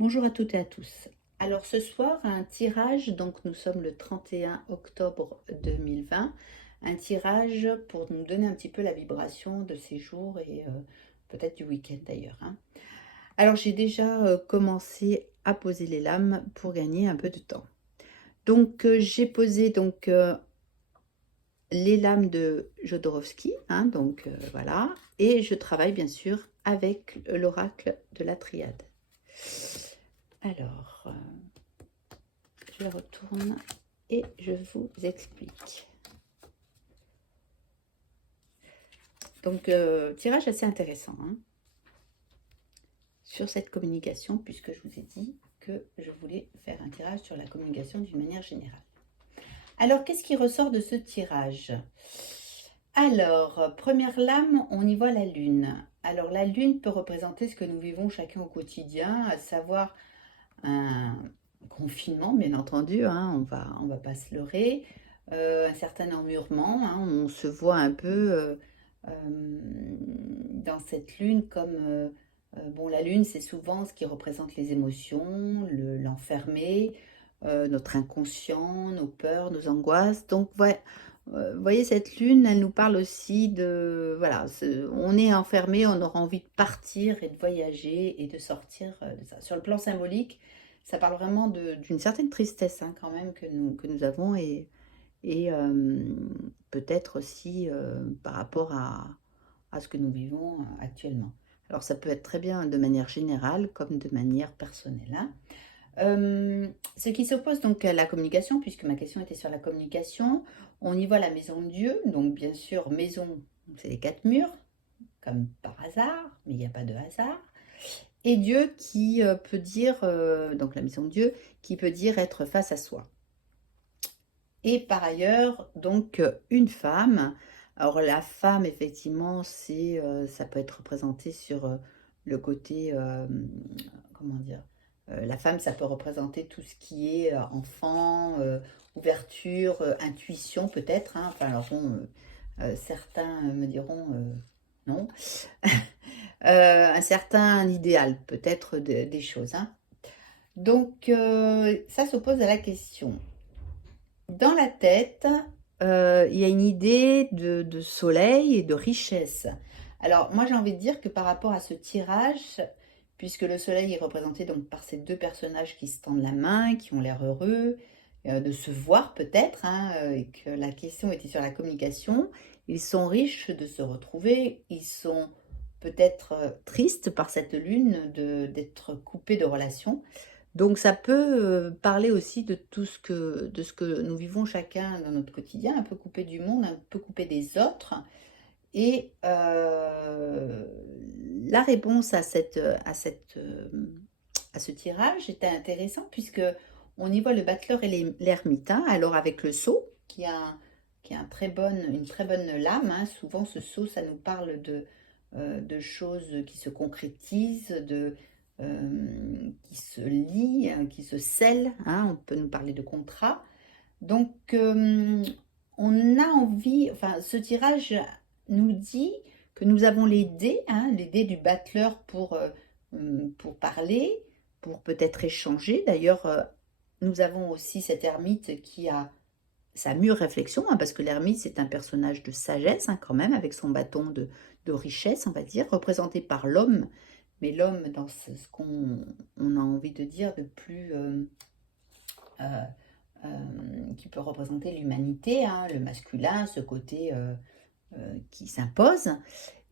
Bonjour à toutes et à tous. Alors ce soir, un tirage, donc nous sommes le 31 octobre 2020, un tirage pour nous donner un petit peu la vibration de ces jours et peut-être du week-end d'ailleurs, hein. Alors j'ai déjà commencé à poser les lames pour gagner un peu de temps. Donc j'ai posé les lames de Jodorowsky, hein, donc voilà, et je travaille bien sûr avec l'oracle de la triade. Alors, je retourne et je vous explique. Donc, tirage assez intéressant, hein, sur cette communication, puisque je vous ai dit que je voulais faire un tirage sur la communication d'une manière générale. Alors, qu'est-ce qui ressort de ce tirage? Alors, première lame, on y voit la lune. Alors, la lune peut représenter ce que nous vivons chacun au quotidien, à savoir un confinement, bien entendu, hein, on va pas se leurrer, un certain emmurement, hein, on se voit un peu dans cette lune comme, bon, la lune, c'est souvent ce qui représente les émotions, l'enfermé, notre inconscient, nos peurs, nos angoisses. Donc, ouais, vous voyez, cette lune, elle nous parle aussi de, voilà, on est enfermé, on aura envie de partir et de voyager et de sortir de ça. Sur le plan symbolique, ça parle vraiment d'une certaine tristesse, hein, quand même que nous avons et peut-être aussi par rapport à ce que nous vivons actuellement. Alors ça peut être très bien de manière générale comme de manière personnelle, hein. Ce qui s'oppose donc à la communication, puisque ma question était sur la communication, on y voit la maison de Dieu, donc bien sûr maison, c'est les quatre murs, comme par hasard, mais il n'y a pas de hasard. Et Dieu qui peut dire, donc la maison de Dieu, qui peut dire être face à soi. Et par ailleurs, donc une femme. Alors la femme, effectivement, ça peut être représenté sur le côté, comment dire, la femme, ça peut représenter tout ce qui est enfant, ouverture, intuition peut-être, hein. Enfin, alors bon, certains me diront non. Un certain idéal peut-être des choses, hein. Donc, ça s'oppose à la question. Dans la tête, il y a une idée de soleil et de richesse. Alors moi, j'ai envie de dire que par rapport à ce tirage, puisque le soleil est représenté donc par ces 2 personnages qui se tendent la main, qui ont l'air heureux, de se voir peut-être, hein, et que la question était sur la communication. Ils sont riches de se retrouver, ils sont peut-être, tristes par cette lune d'être coupés de relations. Donc ça peut, parler aussi de ce que nous vivons chacun dans notre quotidien, un peu coupé du monde, un peu coupé des autres et la réponse à ce tirage était intéressant puisque on y voit le battleur et l'ermite, hein. Alors avec le sceau qui a une très bonne lame, hein. Souvent ce sceau, ça nous parle de choses qui se concrétisent, qui se lient, hein, qui se scellent, hein. On peut nous parler de contrat. Donc, on a envie, enfin, ce tirage nous dit que nous avons les dés, hein, les dés du battleur pour parler, pour peut-être échanger. D'ailleurs, nous avons aussi cette ermite qui a sa mûre réflexion, hein, parce que l'ermite, c'est un personnage de sagesse, hein, quand même, avec son bâton de richesse, on va dire, représenté par l'homme, mais l'homme dans ce qu'on on a envie de dire de plus... qui peut représenter l'humanité, hein, le masculin, ce côté qui s'impose.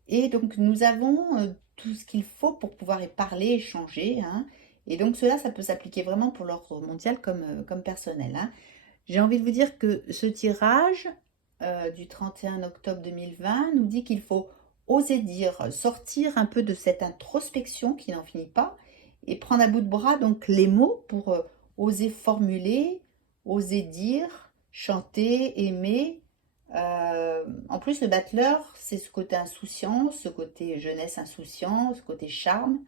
Et donc nous avons tout ce qu'il faut pour pouvoir y parler, échanger, hein. Et donc cela, ça peut s'appliquer vraiment pour l'ordre mondial comme personnel, hein. J'ai envie de vous dire que ce tirage du 31 octobre 2020 nous dit qu'il faut oser dire, sortir un peu de cette introspection qui n'en finit pas et prendre à bout de bras donc les mots pour oser formuler, oser dire, chanter, aimer. En plus, le battleur, c'est ce côté insouciant, ce côté jeunesse insouciant, ce côté charme.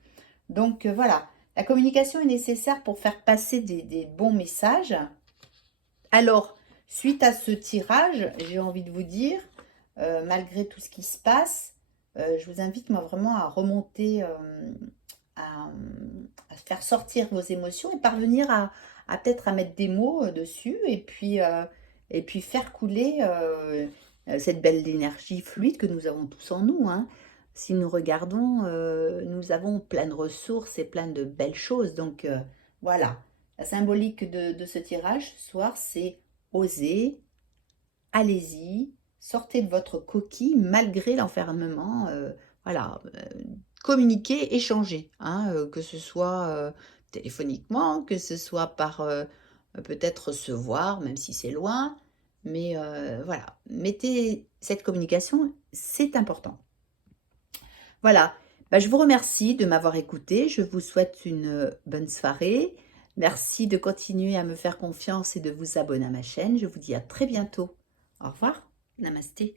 Donc voilà, la communication est nécessaire pour faire passer des bons messages. Alors, suite à ce tirage, j'ai envie de vous dire, malgré tout ce qui se passe, je vous invite moi vraiment à remonter, à, à faire sortir vos émotions et parvenir à peut-être à mettre des mots dessus et puis faire couler cette belle énergie fluide que nous avons tous en nous, hein. Si nous regardons, nous avons plein de ressources et plein de belles choses. Donc voilà, la symbolique de ce tirage ce soir, c'est oser, allez-y, sortez de votre coquille malgré l'enfermement. Voilà, communiquer, échanger, hein, que ce soit téléphoniquement, que ce soit par peut-être se voir, même si c'est loin. Mais voilà, mettez cette communication, c'est important. Voilà, bah, je vous remercie de m'avoir écouté. Je vous souhaite une bonne soirée. Merci de continuer à me faire confiance et de vous abonner à ma chaîne. Je vous dis à très bientôt. Au revoir. Namasté.